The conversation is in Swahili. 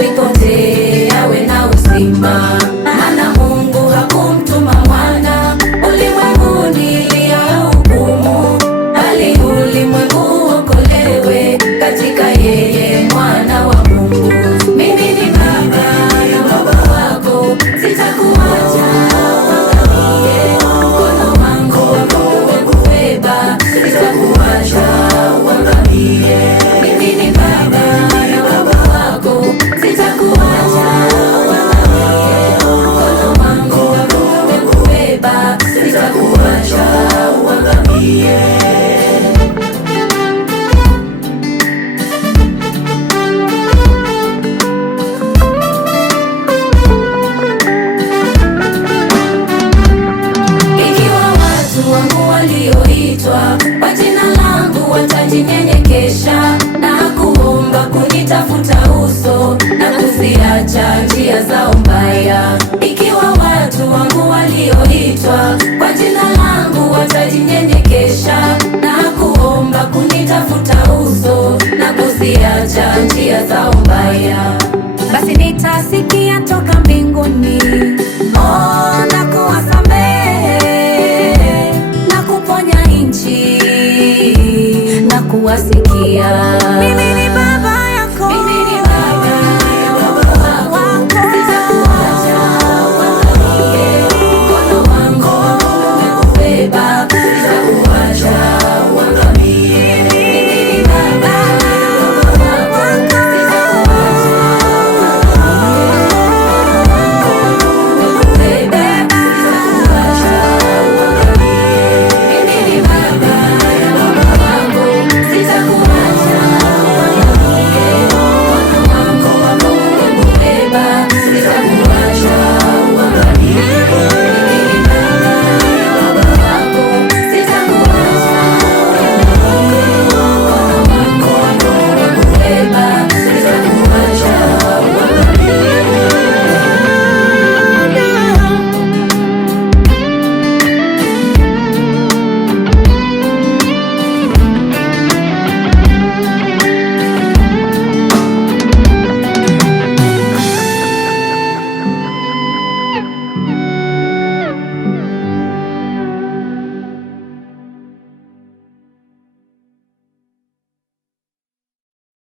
asipotee awe na uzima. Maana Mungu hakumtuma mwana ulimwenguni ili ahukumu, bali ulimwengu uokolewe katika yeye mwana wa Mungu. Mimi ni baba na baba wako, sitakuacha uangamie. Mkono wangu wa Mungu umekubeba, sitakuacha uangamie. Mimi ni baba na baba wako, sitakuacha uangamie. Mkono wangu wa Mungu umekubeba, sitakuacha uangamie. Walioitwa kwa jina langu watajinyenyekesha na kuomba kunitafuta uso na kuziacha njia zao mbaya. Ikiwa watu wangu walioitwa kwa jina langu watajinyenyekesha na kuomba kunitafuta uso na kuziacha njia zao mbaya, basi nitasikia toka mbinguni, oh, na kuwasamehe na kuponya nchi na kuwasikia.